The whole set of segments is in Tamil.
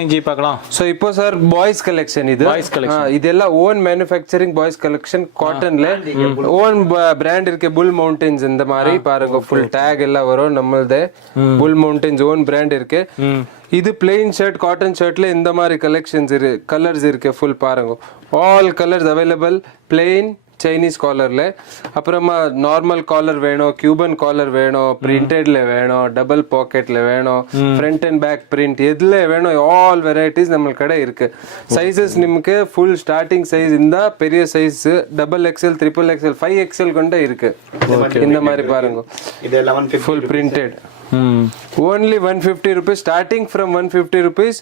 ஜி பார்க்கலாம். ஸோ இப்போ சார் பாய்ஸ் கலெக்ஷன் இதெல்லாம் ஓன் மேனுஃபேக்சரிங் பாய்ஸ் கலெக்ஷன் காட்டன்ல ஓன் பிராண்ட் இருக்கு. புல் மவுண்டன்ஸ் இந்த மாதிரி பாருங்க, ஃபுல் டேக் எல்லாம் வரும் நம்மளது. புல் மவுண்டன்ஸ் ஓன் பிராண்ட் இருக்கு. இது பிளெயின் ஷர்ட், காட்டன் ஷர்ட்ல இந்த மாதிரி கலெக்ஷன்ஸ் இருக்கு, கலர்ஸ் இருக்கு ஃபுல் பாருங்க. All colours available. Plain Chinese காலர்ல, அப்புறமா நார்மல் காலர் வேணும், கியூபன் காலர் வேணும், பிரிண்டட்ல வேணும், டபுள் பாக்கெட்ல வேணும், ஃப்ரண்ட் அண்ட் பேக் பிரிண்ட் எதுல வேணும், ஆல் வெரைட்டிஸ் நம்ம கடை இருக்கு. சைஸஸ் நிಮಗೆ ஃபுல் ஸ்டார்டிங் சைஸ் இந்த பெரிய சைஸ் XXL, XXL, 5XL கொண்ட இருக்கு. இந்த மாதிரி பாருங்க, full printed. only 150 rupees, starting from 150 rupees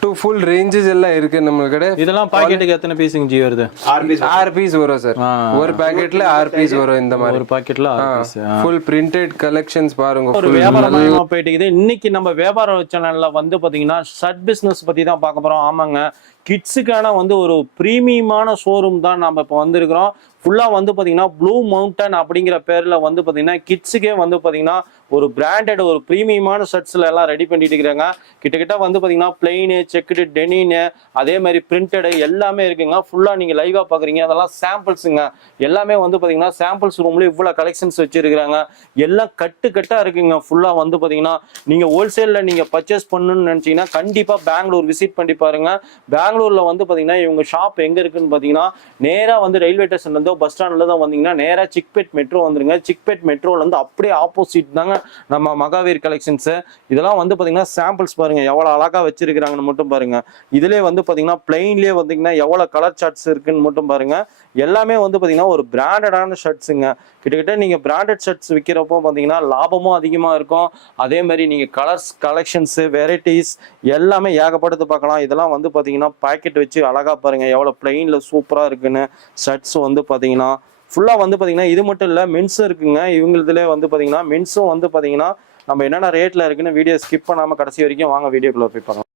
to full ranges எல்லாம் இருக்கு நம்ம கடை. இதெல்லாம் பாக்கெட்டுக்கு எத்தனை பீஸிங் ஜி வருது? 6 பீஸ் வரும் சார். ஒரு பாக்கெட்ல 6 பீஸ் வரும். இந்த மாதிரி ஒரு பாக்கெட்ல 6 பீஸ். ஃபுல் பிரிண்டட் கலெக்ஷன்ஸ் பாருங்க. ஒரு வியாபாரமா போயிட்டு இருக்குது. இன்னைக்கு நம்ம வியாபார சேனல்ல வந்து பாத்தீங்கன்னா ஷர்ட் பிசினஸ் பத்தி தான் பார்க்க போறோம். ஆமாங்க, கிட்ஸுக்கான வந்து ஒரு பிரீமியமான ஷோரூம் தான் நம்ம இப்போ வந்திருக்கிறோம். ஃபுல்லாக வந்து பார்த்தீங்கன்னா ப்ளூ மவுண்டன் அப்படிங்கிற பேரில் வந்து பார்த்தீங்கன்னா கிட்ஸுக்கே வந்து பார்த்தீங்கன்னா ஒரு பிராண்டட் ஒரு ப்ரீமியமான ஷர்ட்ஸில் எல்லாம் ரெடி பண்ணிட்டு இருக்கிறாங்க. கிட்டத்தட்ட வந்து பார்த்தீங்கன்னா பிளெயின், செக்குடு, டெனின்னு, அதே மாதிரி பிரிண்டடு எல்லாமே இருக்குங்க. ஃபுல்லாக நீங்கள் லைவாக பார்க்குறீங்க. அதெல்லாம் சாம்பிள்ஸுங்க. எல்லாமே வந்து பார்த்தீங்கன்னா சாம்பிள்ஸ் ரூம்ல இவ்வளோ கலெக்ஷன்ஸ் வச்சிருக்கிறாங்க. எல்லாம் கட்டாக இருக்குங்க. ஃபுல்லாக வந்து பார்த்தீங்கன்னா நீங்கள் ஹோல்சேலில் நீங்கள் பர்ச்சேஸ் பண்ணணும்னு நினச்சிங்கன்னா கண்டிப்பாக பெங்களூர் விசிட் பண்ணி பாருங்க. பெங்களூர்ல வந்து பார்த்தீங்கன்னா இவங்க ஷாப் எங்கே இருக்குன்னு பார்த்தீங்கன்னா நேராக வந்து ரயில்வே ஸ்டேஷன்லேருந்து பஸ் ஸ்டாண்ட்ல தான் வந்தீங்கன்னா நேரா சிக்பேட் மெட்ரோ வந்துருங்க. சிக்பேட் மெட்ரோல இருந்து அப்படியே ஆப்போசிட் தாங்க நம்ம மகாவீர் கலெக்ஷன்ஸ். இதெல்லாம் வந்து பாத்தீங்கன்னா சாம்பிள்ஸ் பாருங்க எவ்வளவு அழகா வச்சிருக்காங்கன்னு மட்டும் பாருங்க. இதுலயே வந்து பாத்தீங்கன்னா பிளைன்லயே வந்தீங்கன்னா எவ்வளவு கலர் சார்ட்ஸ் இருக்குன்னு மட்டும் பாருங்க. எல்லாமே வந்து பாத்தீங்கன்னா ஒரு பிராண்டடான ஷர்ட்ஸுங்க. கிட்டத்தட்ட நீங்க பிராண்டட் ஷர்ட்ஸ் விற்கிறப்போ பாத்தீங்கன்னா லாபமும் அதிகமா இருக்கும். அதே மாதிரி நீங்க கலர்ஸ், கலெக்ஷன்ஸ், வெரைட்டிஸ் எல்லாமே ஏகப்பட்டது பார்க்கலாம். இதெல்லாம் வந்து பாத்தீங்கன்னா பாக்கெட் வச்சு அழகா பாருங்க எவ்வளவு பிளைன்ல சூப்பரா இருக்குன்னு. ஷர்ட்ஸ் வந்து பாத்தீங்கன்னா ஃபுல்லா வந்து பாத்தீங்கன்னா இது மட்டும் இல்ல, மென்ஸும் இருக்குங்க. இவங்களதுல வந்து பாத்தீங்கன்னா மென்ஸும் வந்து பாத்தீங்கன்னா நம்ம என்னென்ன ரேட்ல இருக்குன்னு வீடியோ ஸ்கிப் பண்ணாம கடைசி வரைக்கும் வாங்க வீடியோக்குள்ள போய் பார்க்கலாம்.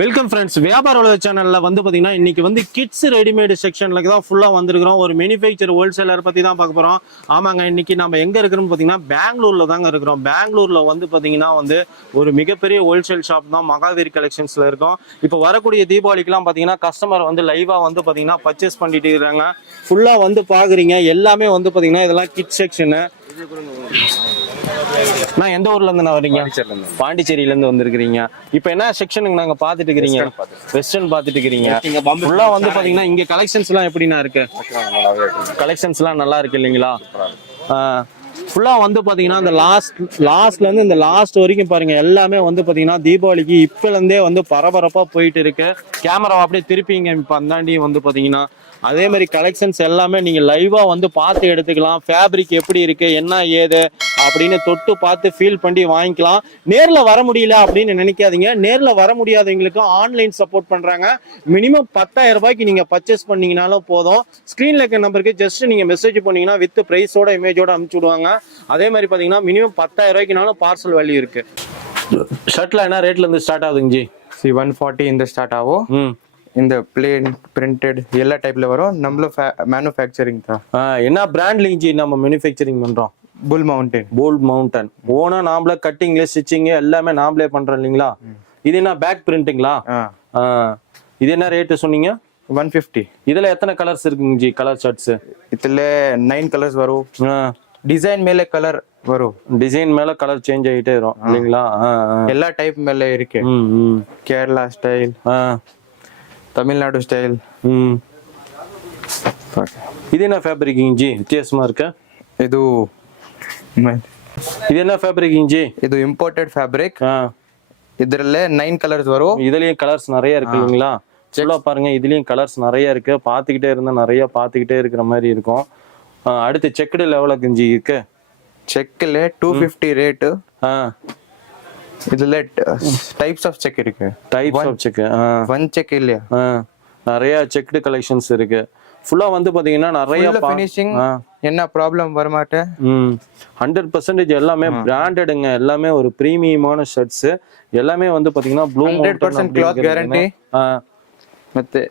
வெல்கம் ஃப்ரெண்ட்ஸ், வியாபார உலக சேனல்ல வந்து பாத்தீங்கன்னா இன்னைக்கு வந்து கிட்ஸ் ரெடிமேடு செக்ஷன்ல தான் ஃபுல்லா வந்திருக்கிறோம். ஒரு மேனுஃபேக்சர் ஹோல்சேலர் பத்தி தான் பார்க்க போறோம். ஆமாங்க, இன்னைக்கு நம்ம எங்க இருக்கிறோம்னு பாத்தீங்கன்னா பெங்களூர்ல தாங்க இருக்கிறோம். பெங்களூர்ல வந்து பாத்தீங்கன்னா வந்து ஒரு மிகப்பெரிய ஹோல்சேல் ஷாப் தான் மகாவீர் கலெக்ஷன்ஸ்ல இருக்கும். இப்போ வரக்கூடிய தீபாவளிக்குலாம் பாத்தீங்கன்னா கஸ்டமர் வந்து லைவா வந்து பாத்தீங்கன்னா பர்ச்சேஸ் பண்ணிட்டு இருக்காங்க. ஃபுல்லா வந்து பாக்குறீங்க எல்லாமே வந்து பாத்தீங்கன்னா இதெல்லாம் கிட்ஸ் செக்ஷனு. நான் எந்த ஊர்ல இருந்து நான் வரீங்க? பாண்டிச்சேரியில இருந்து வந்திருக்கீங்க. இப்போ என்ன செக்ஷனுக்கு நாங்க பாத்துட்டு இருக்கிறீங்க? வெஸ்டர்ன் பாத்துட்டு இருக்கிறீங்க. ஃபுல்லா வந்து பாத்தீங்கன்னா இங்க கலெக்ஷன்ஸ் எல்லாம் எப்படின்னா இருக்கு? கலெக்ஷன்ஸ் எல்லாம் நல்லா இருக்கு இல்லைங்களா? ஃபுல்லா வந்து பாத்தீங்கன்னா இந்த லாஸ்ட்ல இருந்து இந்த லாஸ்ட் வரைக்கும் பாருங்க எல்லாமே வந்து பாத்தீங்கன்னா தீபாவளிக்கு இப்பல இருந்தே வந்து பரபரப்பா போயிட்டு இருக்கு. கேமரா அப்படியே திருப்பிங்க. இப்ப அந்தாண்டி வந்து பாத்தீங்கன்னா அதே மாதிரி கலெக்ஷன்ஸ் எல்லாமே நீங்க லைவா வந்து பார்த்து எடுத்துக்கலாம். ஃபேப்ரிக் எப்படி இருக்கு, என்ன ஏது அப்படின்னு தொட்டு பார்த்து ஃபீல் பண்ணி வாங்கிக்கலாம். நேர்ல வர முடியல அப்படின்னு நினைக்காதீங்க. நேர்ல வர முடியாதவங்களுக்கு ஆன்லைன் சப்போர்ட் பண்றாங்க. மினிமம் 10,000 ரூபாய்க்கு நீங்க பர்ச்சேஸ் பண்ணீங்கனாலும் போதும். ஸ்கிரீன்ல இருக்க நம்பருக்கு ஜஸ்ட் நீங்க மெசேஜ் பண்ணீங்கன்னா வித் பிரைஸோட இமேஜோட அனுப்பிச்சு விடுவாங்க. அதே மாதிரி பாத்தீங்கன்னா மினிமம் 10,000 ரூபாய்க்குனாலும் பார்சல் வேல்யூ இருக்கு. ஷர்ட்ல என்ன ரேட்ல இருந்து ஸ்டார்ட் ஆகுதுங்க ஜி? 140 இந்த ஸ்டார்ட் ஆகும். இந்த பிளேன், பிரிண்டட் எல்லா டைப்ல வரும். நம்மள மேனுஃபேக்சரிங் தான். என்ன பிராண்ட்லிங் ஜி நம்ம மேனுஃபேக்சரிங் பண்றோம்? புல் மவுண்டன். புல் மவுண்டன் ஓனா நாமளே கட்டிங்ல ஸ்டிச்சிங் எல்லாமே நாமளே பண்றோம் இல்லீங்களா? இது என்ன பேக் பிரிண்டிங்களா? இது என்ன ரேட் சொன்னீங்க? 150. இதுல எத்தனை கலர்ஸ் இருக்குங்க ஜி? கலர் ஷர்ட்ஸ் இதுல 9 கலர்ஸ் வரும். டிசைன் மேல கலர் வரும். டிசைன் மேல கலர் சேஞ்ச் ஆகிட்டே வரும் இல்லீங்களா? எல்லா டைப் மேல இருக்கு. Kerala style, Tamil Nadu style. இது என்ன ஃபேப்ரிக்கிங் ஜி? வித்தியாசமா இருக்கு. இது என்ன ஃபேப்ரிக்கிங் ஜி? இது இம்போர்ட்டட் ஃபேப்ரிக். இதுல 9 கலர்ஸ் வரும். இதுலயும் கலர்ஸ் நிறைய இருக்கு இல்லீங்களா? ஃபுல்லா பாருங்க, இதுலயும் கலர்ஸ் நிறைய இருக்கு. பாத்துக்கிட்டே இருந்தா நிறைய பாத்துக்கிட்டே இருக்கிற மாதிரி இருக்கும். அடுத்து செக்குடு லெவலுக்கு ஜி இருக்கு. செக்ல 250 ரேட். இதுல டைப்ஸ் ஆஃப் செக் இருக்கு. Types of check. One check இல்லையா? நிறைய செக்டு கலெக்ஷன்ஸ் இருக்கு. ஃபுல்லா வந்து பாத்தீங்கன்னா நிறைய ஃபினிஷிங் என்ன ப்ராப்ளம் வர மாட்டேன். 100% எல்லாமே பிராண்டடுங்க, எல்லாமே ஒரு பிரீமியமான ஷர்ட்ஸ் எல்லாமே வந்து பாத்தீங்கன்னா ப்ளூ 100% cloth guarantee. மத்த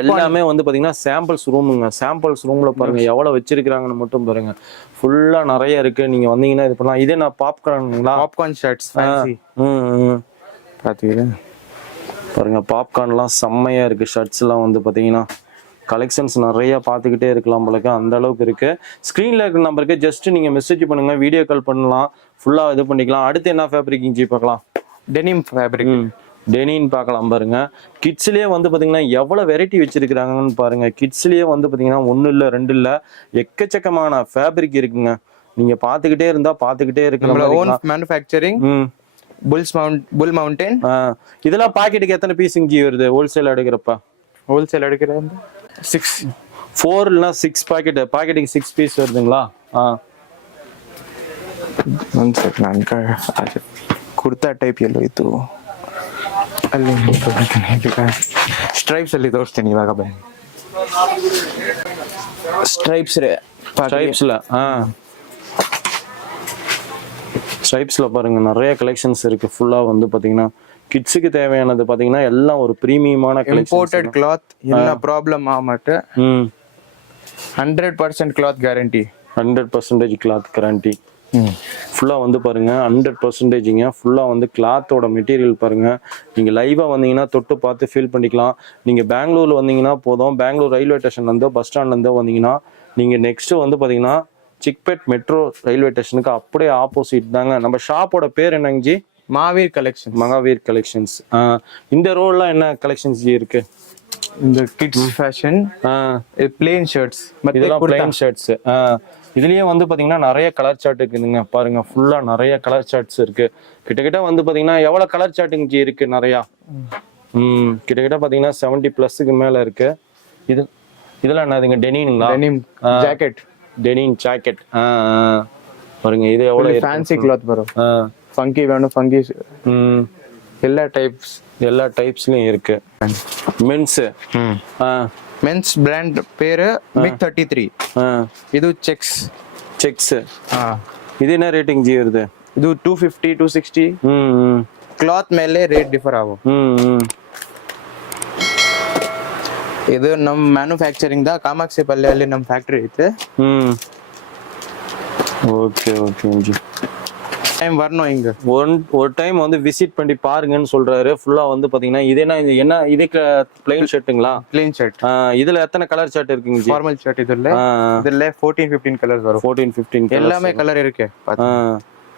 எல்லாமே வந்து பாத்தீங்கன்னா சாம்பிள்ஸ் ரூமுங்க. சாம்பிள்ஸ் ரூம்ல பாருங்க எவ்வளவு வச்சிருக்காங்கன்னு மட்டும் பாருங்க. ஃபுல்லா நிறைய இருக்கு. நீங்க வந்தீங்கன்னா இது பண்ணலாம். இதே நான் பாப்கார்னுங்களா, பாப்கார்ன் ஷர்ட்ஸ் ஃபேன்சி பாத்தீங்களா பாருங்க. பாப்கார்ன்லாம் செம்மையா இருக்கு. ஷர்ட்ஸ் எல்லாம் வந்து பாத்தீங்கன்னா கலெக்ஷன்ஸ் நிறைய பார்த்துக்கிட்டே இருக்கலாம் உங்களுக்கு, அந்த அளவுக்கு இருக்கு. ஸ்க்ரீன்ல இருக்கிற நம்பருக்கு ஜஸ்ட் நீங்க மெசேஜ் பண்ணுங்க, வீடியோ கால் பண்ணலாம், ஃபுல்லா இது பண்ணிக்கலாம். அடுத்து என்ன ஃபேப்ரிக் இஞ்சி பார்க்கலாம்? Denim fabric. டெனின்னு பார்க்கலாம் பாருங்க. கிட்ஸ்லயே வந்து பாத்தீங்கன்னா எவ்வளவு வெரைட்டி வச்சிருக்காங்கன்னு பாருங்க. கிட்ஸ்லயே வந்து பாத்தீங்கன்னா 1 இல்ல 2 இல்ல எக்கச்சக்கமான ஃபேப்ரிக் இருக்குங்க. நீங்க பாத்துக்கிட்டே இருந்தா பாத்துக்கிட்டே நம்மளோட ஓன் இருக்கலாம். மேனுஃபேக்சரிங் புல் மவுண்டன். இதெல்லாம் பாக்கெட்டுக்கு எத்தனை பீஸ் இஞ்சி வருது ஹோல்சேல் எடுக்கிறப்ப? ஹோல்சேல் எடுக்கிறது 6 4 இல்லனா 6 பாக்கெட்டுக்கு 6 பீஸ் வருதுங்களா? ಒಂದು ಸೆಟ್ ನಾನ್ಕ ಕುರ್ತಾ ಟೈಪ್ ಎಲ್ಲೋ ಇತ್ತು ಅಲ್ಲಿ ಸ್ಟ್ರೈಪ್ಸ್ ಅಲ್ಲಿ ತೋರಿಸ್ತೀನಿ ಇವಾಗ ಬನ್ನಿ. ಸ್ಟ್ರೈಪ್ಸ್ல ஸ்ட்ரைப்ஸ்ல பாருங்க நிறைய கலெக்ஷன்ஸ் இருக்கு. ஃபுல்லா வந்து பாத்தீங்கன்னா கிட்ஸுக்கு தேவையானது பாத்தீங்கன்னா எல்லாம் ஒரு பிரீமியமான இம்போர்ட்டட் கிளாத், என்ன ப்ராப்ளம் ஆக மாட்டே. 100% கிளாத் கேரண்டி. 100% cloth guarantee. ஃபுல்லா வந்து பாருங்க 100%ங்க. ஃபுல்லா வந்து கிளாத்தோட மெட்டீரியல் பாருங்க. நீங்க லைவா வந்தீங்கன்னா தொட்டு பார்த்து ஃபீல் பண்ணிக்கலாம். நீங்க பெங்களூர்ல வந்தீங்கன்னா போதும், பெங்களூர் ரயில்வே ஸ்டேஷன்ல இருந்தோ பஸ் ஸ்டாண்ட்ல இருந்தோ வந்தீங்கன்னா நீங்க நெக்ஸ்ட் வந்து பாத்தீங்கன்னா சிக்பேட் மெட்ரோ ரயில்வே ஸ்டேஷனுக்கு அப்படியே ஆப்போசிட் தாங்க. நம்ம ஷாப்போட பேர் என்னங்க G? Mahavir collection. Mahavir collections. இந்த ரோல்லாம் என்ன கலெக்ஷன்ஸ் ஜி இருக்கு? இந்த கிட்ஸ் ஃபேஷன் பிளேன் ஷர்ட்ஸ், இதெல்லாம் பிளேன் ஷர்ட்ஸ். இதுலயே வந்து பாத்தீங்கன்னா நிறைய கலர் சார்ட் இருக்குதுங்க பாருங்க. ஃபுல்லா நிறைய கலர் சார்ட்ஸ் இருக்கு. கிட்டத்தட்ட வந்து பாத்தீங்கன்னா எவ்வளவு கலர் சார்ட்டுங்க ஜி இருக்கு? நிறையா கிட்டத்தட்ட பாத்தீங்கன்னா 70+ மேல இருக்கு. இதெல்லாம் என்னதுங்க? டெனின்ங்களா? Denim jacket. டெனிம் ஜாக்கெட் பாருங்க. இது எவ்வளவு ஃபேன்சி கிளாத் வரும். ஃபங்கி வேணும், ஃபங்கி எல்லா டைப்ஸ்லயும் இருக்கு. மென்ஸ் பிராண்ட் பேரு மிக் 33. இது செக்ஸ். இது என்ன ரேட்டிங் ஜி வருது? ಇದು 250 260. ಕ್ಲಾತ್ ಮೇಲೆ ರೇಟ್ ಡಿಫರ್ ಆಗೋ. ಇದು ನಮ್ಮ ಮ್ಯಾನುಫ್ಯಾಕ್ಚರಿಂಗ್ ದ ಕಾಮಾಕ್ಷಿ ಪಲ್ಲೆಯಲ್ಲಿ ನಮ್ಮ ಫ್ಯಾಕ್ಟರಿ ಐತೆ. Okay G. டைம் வரணும் இங்க. ஒரு டைம் வந்து விசிட் பண்ணி பாருங்கன்னு சொல்றாரு. ஃபுல்லா வந்து பாத்தீங்கன்னா இது என்ன இதுக்கு பிளைன் ஷர்ட்டுங்களா? Plain shirt. இதுல எத்தனை கலர் ஷர்ட் இருக்குங்க ஜி? ஃபார்மல் ஷர்ட் இதுல 14-15 கலர்ஸ் வரும். 14-15 எல்லாமே கலர் இருக்கு.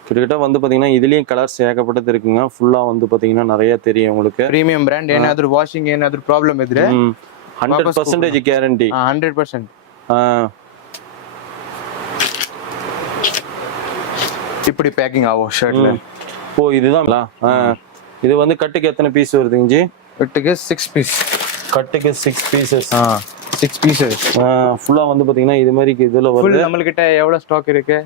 கிட்டத்தட்ட வந்து பாத்தீங்கன்னா இதுலயும் கலர்ஸ் ஏகப்பட்டது இருக்குங்க. ஃபுல்லா வந்து பாத்தீங்கன்னா நிறைய தெரியும் உங்களுக்கு. ಪ್ರೀಮಿಯಂ ಬ್ರಾಂಡ್ ಏನಾದರೂ ವಾಷಿಂಗ್ ಏನಾದರೂ ಪ್ರಾಬ್ಲಮ್ ಇದ್ರೆ 100% ಗ್ಯಾರಂಟಿ. 100%. இப்படி பேக்கிங் ஆகும் ஷர்ட்ல. ஓ இதுதான். இது வந்து கட்டுக்கு எத்தனை பீஸ் வருதுங்க ஜி? கட்டுக்கு 6 பீஸ். கட்டுக்கு 6 பீசஸ். 6 பீசஸ். ஃபுல்லா வந்து பாத்தீங்கன்னா இது மாதிரி இதுல வருது. நம்ம கிட்ட எவ்வளவு ஸ்டாக் இருக்கு.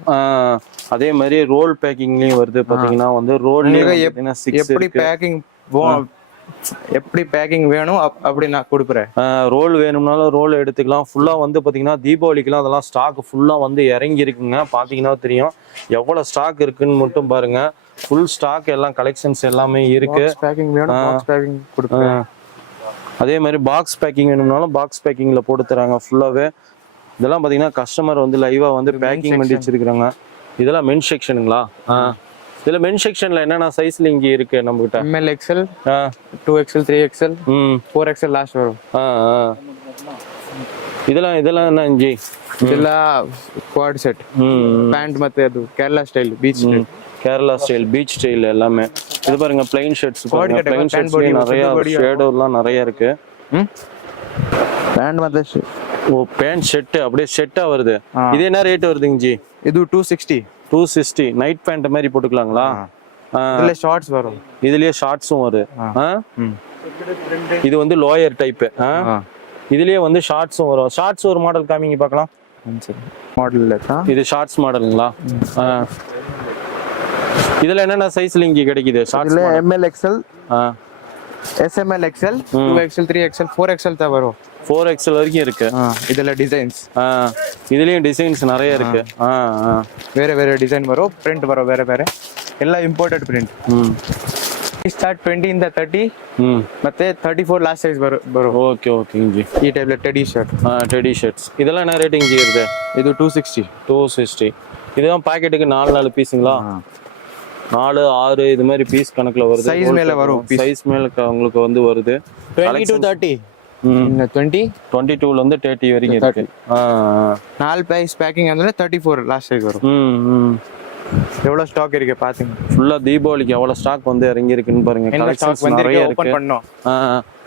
அதே மாதிரி ரோல் பேக்கிங்லயும் வருது பாத்தீங்கன்னா வந்து ரோல்ல எப்படி பேக்கிங் எப்படி பேக்கிங் வேணும் அப்படி நான் கொடுக்குறேன். ரோல் வேணும்னாலும் ரோல் எடுத்துக்கலாம். ஃபுல்லா வந்து பாத்தீங்கன்னா தீபாவளிக்குலாம் அதெல்லாம் ஸ்டாக் ஃபுல்லா வந்து இறங்கி இருக்குங்க. பாத்தீங்கன்னா தெரியும் எவ்வளவு ஸ்டாக் இருக்குன்னு மட்டும் பாருங்க. ஃபுல் ஸ்டாக் எல்லாம் கலெக்ஷன்ஸ் எல்லாமே இருக்கு. பேக்கிங் வேணும், பாக்ஸ் பேக்கிங் கொடுக்குறேன். அதே மாதிரி பாக்ஸ் பேக்கிங் வேணும்னாலும் பாக்ஸ் பேக்கிங்ல போட்டு தராங்க ஃபுல்லாவே. இதெல்லாம் பாத்தீங்கன்னா கஸ்டமர் வந்து லைவா வந்து பேக்கிங் பண்ணி வச்சிருக்காங்க. இதெல்லாம் மென் செக்ஷனுங்களா? இதுல மென் செக்ஷன்ல என்னென்ன சைஸ்ல இங்க இருக்கு நம்ம கிட்ட? ML XL, 2XL, 3XL, 4XL last வரும். இதெல்லாம் என்ன ஜி? இதெல்லாம் குவாட் செட். பேண்ட் ಮತ್ತೆ ಅದು Kerala style beach style. Kerala style beach style எல்லாமே. இது பாருங்க பிளைன் ஷர்ட்ஸ் பாருங்க. பிளைன் ஷர்ட்ஸ்ல நிறைய ஷேடோலாம் நிறைய இருக்கு. பேண்ட் ಮತ್ತೆ ஓ பேண்ட் ஷர்ட் அப்படியே செட்டா வருது. இது என்ன ரேட் வருதுங்க ஜி? இது 260. 260 நைட் பேண்ட் மாதிரி போட்டுக்கலாங்களா? இதுல ஷார்ட்ஸ் வரும். இதுலயே ஷார்ட்ஸும் வரும். இது வந்து லோயர் டைப். இதுலயே வந்து ஷார்ட்ஸும் வரும். ஷார்ட்ஸ் ஒரு மாடல் காமிங்க பார்க்கலாம். மாடல்ல தான் இது ஷார்ட்ஸ் மாடலுங்களா? இதுல என்னென்ன சைஸ்ல இங்க கிடைக்குது? ஷார்ட்ஸ்ல ML XL, SML XL 2XL 3XL 4XL தான் வரும் 4XL வரைக்கும் இருக்கு. இதுல டிசைன்ஸ் இதுலயும் டிசைன்ஸ் நிறைய இருக்கு. வேற வேற டிசைன் வரும், பிரிண்ட் வரும் வேற வேற, எல்லாம் இம்போர்ட்டட் பிரிண்ட். ಸ್ಟಾರ್ಟ್ 20 ಇಂದ 30 ಮತ್ತೆ 34 ಲಾಸ್ಟ್ ಸೈಜ್ ಬರೋ. Okay okay ji. ಈ type teddy shirt. Teddy shirts ಇದೆಲ್ಲ என்ன ரேட்டிங் ஜி இருக்கு? ಇದು 260. இதுதான் பாக்கெட்டுக்கு 4 பீஸுங்களா? 4 6 இது மாதிரி பீஸ் கணக்குல வருது. சைஸ் மேல வரும், சைஸ் மேல உங்களுக்கு வந்து வருது. 20 to 30. 22 ல இருந்து 30 வரைக்கும் இருக்கு. 4 பீஸ் பேக்கிங் ಅಂದ್ರೆ 34 லாஸ்ட் சைஸ் வரும். எவ்வளவு ஸ்டாக் இருக்கு பாத்தீங்க. ஃபுல்லா தீபாவளிக்கு எவ்வளவு ஸ்டாக் வந்து இறங்கி இருக்குன்னு பாருங்க. கலெக்ஷன்ஸ் நிறைய இருக்கு. ஓபன் பண்ணோம்.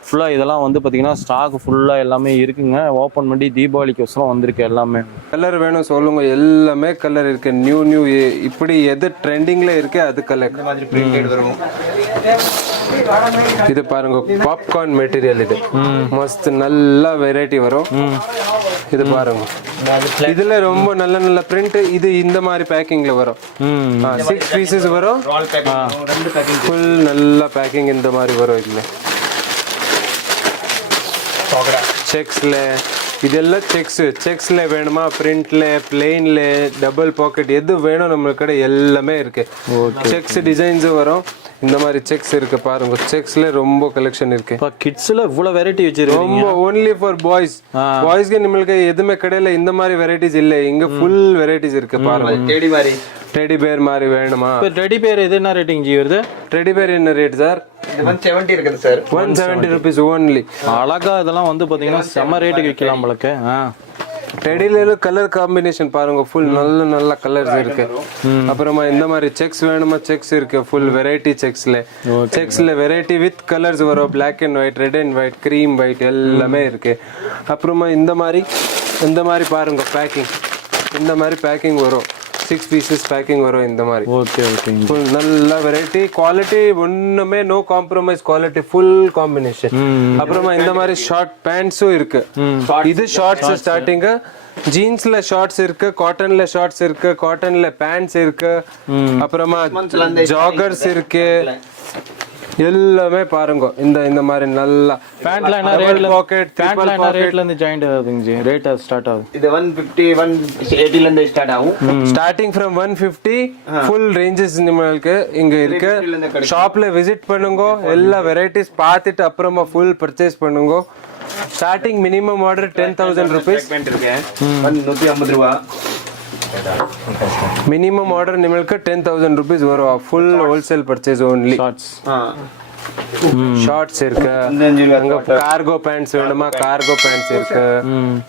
ஃபுல்லா இதெல்லாம் வந்து பாத்தீங்கன்னா ஸ்டாக் ஃபுல்லா எல்லாமே இருக்குங்க. ஓபன் பண்ணி தீபாவளிக்கு வந்திருக்கு எல்லாமே. கலர் வேணும் சொல்லுங்க, எல்லாமே கலர் இருக்கு. நியூ இப்படி எது ட்ரெண்டிங்ல இருக்கு அது கலர். இந்த மாதிரி பிரிண்டட் வரும். இது பாருங்க பாப்கார்ன் மெட்டீரியல், இது மஸ்த் நல்ல வெரைட்டி வரும். இது பாருங்க, இதுல ரொம்ப நல்ல நல்ல பிரிண்ட். இது இந்த மாதிரி பேக்கிங்ல வரும். 6 பீசஸ் வரும், ஃபுல் நல்ல பேக்கிங் இந்த மாதிரி வரும். இதுல செக்ஸ்ல இதெல்லாம் செக்ஸ்ல வேணுமா, பிரிண்ட்ல, பிளெயின்ல, டபுள் பாக்கெட் எது வேணும் நம்ம கடை எல்லாமே இருக்கு. செக்ஸ் டிசைன்ஸ் வரும். இந்த மாதிரி செக்ஸ் இருக்கு பாருங்க. செக்ஸ்ல ரொம்ப கலெக்ஷன் இருக்கு. கிட்ஸ்ல இவ்வளவு வெரைட்டி வச்சிருக்கீங்க. ரொம்ப ஒன்லி ஃபார் பாய்ஸ். பாய்ஸ்க்கு நம்மளுக்கு எதுவுமே கடையில இந்த மாதிரி வெரைட்டிஸ் இல்ல. இங்க ஃபுல் வெரைட்டிஸ் இருக்கு பாருங்க. டெடி பேர் மாதிரி வேணுமா? டெடி பேர் இது என்ன ரேட்டிங் ஜி வருது? டெடி பேர் என்ன ரேட் சார்? 170 இருக்குது சார். 170 rupees only. அழகா இதெல்லாம் வந்து பாத்தீங்கன்னா செம்ம ரேட்டுக்கு விற்கலாம் உங்களுக்கு. டெடில கலர் காம்பினேஷன் பாருங்க, ஃபுல் நல்ல நல்ல கலர்ஸ் இருக்கு. அப்புறமா இந்த மாதிரி செக்ஸ் வேணுமா, செக்ஸ் இருக்கு. ஃபுல் வெரைட்டி செக்ஸ்ல வெரைட்டி வித் கலர்ஸ் வரும். Black and white, red and white, cream white எல்லாமே இருக்கு. அப்புறமா இந்த மாதிரி பாருங்க பேக்கிங். இந்த மாதிரி பேக்கிங் வரும். 6 பீசஸ் பேக்கிங் வரும் இந்த மாதிரி. Okay okay. ஃபுல் நல்ல வெரைட்டி, குவாலிட்டி ஒண்ணுமே no compromise, quality full combination. அப்புறமா இந்த மாதிரி ஷார்ட் பேண்ட்ஸும் இருக்கு. இது ஷார்ட்ஸ் ஸ்டார்டிங். ஜீன்ஸ்ல ஷார்ட்ஸ் இருக்கு, காட்டன்ல ஷார்ட்ஸ் இருக்கு, காட்டன்ல பேண்ட்ஸ் இருக்கு. அப்புறமா ஜாகர்ஸ் இருக்கு. எல்லாமே பாருங்க. இந்த மாதிரி நல்ல பேண்ட்ல என்ன ரேட்ல பாக்கெட், பேண்ட்ல என்ன ரேட்ல இருந்து ஜாயிண்ட் ஆகுதுங்க ஜி? ரேட் ஸ்டார்ட் ஆகுது. இது 150 180 ல இருந்து ஸ்டார்ட் ஆகும். ஸ்டார்டிங் फ्रॉम 150 ஃபுல் ரேஞ்சஸ் உங்களுக்கு இங்க இருக்கு. ஷாப்ல விசிட் பண்ணுங்க, எல்லா வெரைட்டிஸ் பார்த்துட்டு அப்புறமா ஃபுல் பர்ச்சேஸ் பண்ணுங்க. Starting minimum order 10,000 rupees. 150 ரூபாய். மினிமம் ஆர்டர் உங்களுக்கு 10,000 rupees வரும். Full wholesale purchase only. Shorts இருக்கு. கார்கோ பேண்ட்ஸ் வேணுமா, கார்கோ பேண்ட்ஸ் இருக்கு.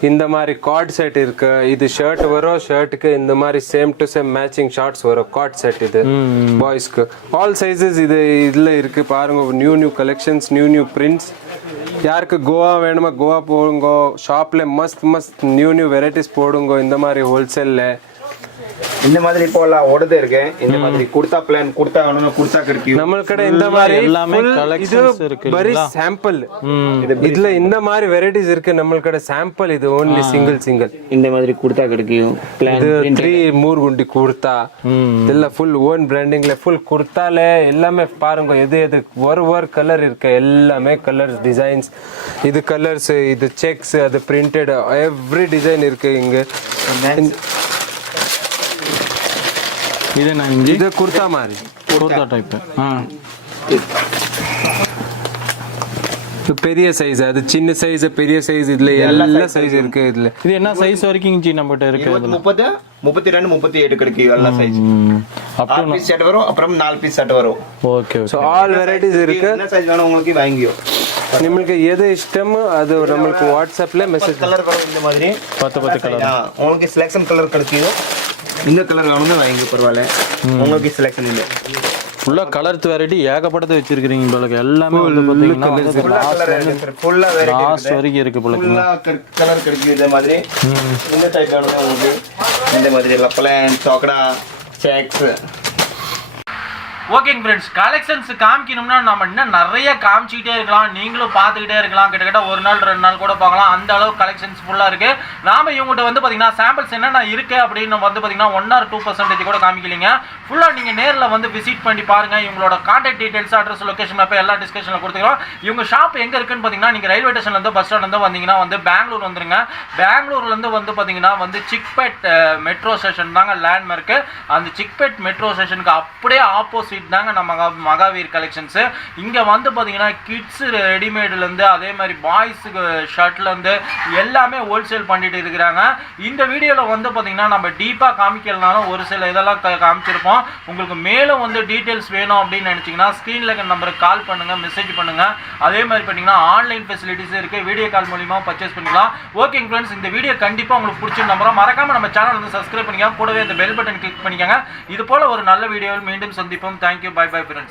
இந்த மாதிரி கார்ட் செட் இருக்கு. இது ஷர்ட் வரும், ஷர்ட்டுக்கு இந்த மாதிரி same to same matching shorts வரும். கார்ட் செட் இது பாய்ஸ்க்கு. ஆல் சைஸஸ் இதுல இருக்கு பாருங்க. New collections, new prints. யாருக்கு கோவா வேணுமா கோவா போடுங்க. ஷாப்ல மஸ்த் நியூ வெரைட்டிஸ் போடுங்க. இந்த மாதிரி ஹோல்சேல்ல இந்த மாதிரி இப்போ எல்லாம் ஓடுது இருக்கு. இந்த மாதிரி குர்தா பிளான், குர்தா வேணும்னா குர்தா கிடைக்கும் நம்ம கடை. இந்த மாதிரி எல்லாமே கலெக்ஷன்ஸ் இருக்கு. பரி சாம்பிள். இதுல இந்த மாதிரி வெரைட்டிஸ் இருக்கு நம்ம கடை. சாம்பிள் இது ஓன்லி சிங்கிள். இந்த மாதிரி குர்தா கிடைக்கும். இது 3 குண்டி குர்தா. இதெல்லாம் ஃபுல் ஓன் பிராண்டிங்ல ஃபுல் குர்தால எல்லாமே பாருங்க. எது ஒரு கலர் இருக்கு. எல்லாமே கலர்ஸ், டிசைன்ஸ். இது கலர்ஸ், இது செக்ஸ், அது பிரிண்டட், எவ்ரி டிசைன் இருக்கு இங்க. இது என்ன இஞ்சி? இது குர்தா மாதிரி, குர்தா டைப். பெரிய சைஸ், அது சின்ன சைஸ், பெரிய சைஸ், இதுல எல்லா சைஸ் இருக்கு. இதுல இது என்ன சைஸ் வரைக்கும் ஜி நம்மகிட்ட இருக்கு? 30, 32, 38 கிடைக்கும் எல்லா சைஸ். அப்புறம் 8 பீஸ் செட் வரும், அப்புறம் 4 பீஸ் செட் வரும். ஓகே. சோ ஆல் வெரைட்டிஸ் இருக்கு. என்ன சைஸ் வேணும் உங்களுக்கு வாங்கியோ. உங்களுக்கு எது இஷ்டமோ அது நமக்கு வாட்ஸ்அப்ல மெசேஜ். கலர் வரும் இந்த மாதிரி 10 கலர். உங்களுக்கு செலக்ஷன் கலர் கிடைக்கும். இந்த கலர் வேணும்னா வாங்கி பரவாயில்ல, உங்களுக்கு செலக்ஷன் இல்லை. ஃபுல்லா கலர் வெரைட்டி ஏகப்பட்டது வச்சிருக்கீங்க உங்களுக்கு. எல்லாமே வந்து பாத்தீங்கன்னா ஃபுல்லா வெரைட்டி லாஸ்ட் வரைக்கும் இருக்கு உங்களுக்கு. ஃபுல்லா கலர் கிடைக்கும். இந்த மாதிரி இந்த டைப் வேணும்னா உங்களுக்கு இந்த மாதிரி எல்லாம் பிளான், சாக்கடா, செக்ஸ். ஓகேங்க ஃப்ரெண்ட்ஸ், கலெக்ஷன்ஸ் காமிக்கணும்னா நம்ம இன்னும் நிறைய காமிச்சிக்கிட்டே இருக்கலாம், நீங்களும் பார்த்துக்கிட்டே இருக்கலாம். கிட்டத்தட்ட ஒரு நாள் 2 நாள் கூட பார்க்கலாம், அந்த அளவு கலெக்ஷன்ஸ் ஃபுல்லாக இருக்கு. நாம இவங்ககிட்ட வந்து பார்த்தீங்கன்னா சாம்பிள்ஸ் என்னென்ன இருக்கு அப்படின்னு வந்து பார்த்தீங்கன்னா 1 or 2% கூட காமிக்கலிங்க. ஃபுல்லாக நீங்கள் நேரில் வந்து விசிட் பண்ணி பாருங்க. இவங்களோட contact details, address, location map எல்லா டிஸ்கஷனில் கொடுத்துக்கிறோம். இவங்க ஷாப் எங்கே இருக்குன்னு பார்த்தீங்கன்னா நீங்கள் ரயில்வே ஸ்டேஷன்லேருந்து பஸ் ஸ்டாண்ட்லேருந்து வந்தீங்கன்னா வந்து பெங்களூர் வந்துருங்க. பெங்களூர்லேருந்து வந்து பார்த்தீங்கன்னா வந்து சிக்பேட் மெட்ரோ ஸ்டேஷன் தாங்க லேண்ட்மார்க்கு. அந்த சிக்பேட் மெட்ரோ ஸ்டேஷனுக்கு அப்படியே ஆப்போசிட் தாங்க நம்ம மகாவீர் கலெக்ஷன்ஸ். இங்க வந்து பாத்தீங்கன்னா கிட்ஸ் ரெடிமேட்லேருந்து அதே மாதிரி பாய்ஸுக்கு ஷர்ட்லேருந்து எல்லாமே ஹோல்சேல் பண்ணிட்டு இருக்கிறாங்க. இந்த வீடியோவில் வந்து பார்த்தீங்கன்னா நம்ம டீப்பாக காமிக்கலனாலும் ஒரு சில இதெல்லாம் காமிச்சிருப்போம். உங்களுக்கு மேலும் வந்து டீட்டெயில்ஸ் வேணும் அப்படின்னு நினச்சிங்கன்னா ஸ்க்ரீனில் இருக்க நம்பருக்கு கால் பண்ணுங்கள், மெசேஜ் பண்ணுங்கள். அதே மாதிரி பார்த்தீங்கன்னா ஆன்லைன் ஃபெசிலிட்டிஸ் இருக்குது, வீடியோ கால் மூலிமா பர்ச்சேஸ் பண்ணிக்கலாம். ஓகேங்க ஃப்ரெண்ட்ஸ், இந்த வீடியோ கண்டிப்பாக உங்களுக்கு பிடிச்ச நம்புறோம். மறக்காமல் நம்ம சேனல் வந்து சப்ஸ்கிரைப் பண்ணிக்கோங்க, கூடவே இந்த பெல் பட்டன் கிளிக் பண்ணிக்கோங்க. இது போல் ஒரு நல்ல வீடியோவில் மீண்டும் சந்திப்போம். Thank you, bye bye friends.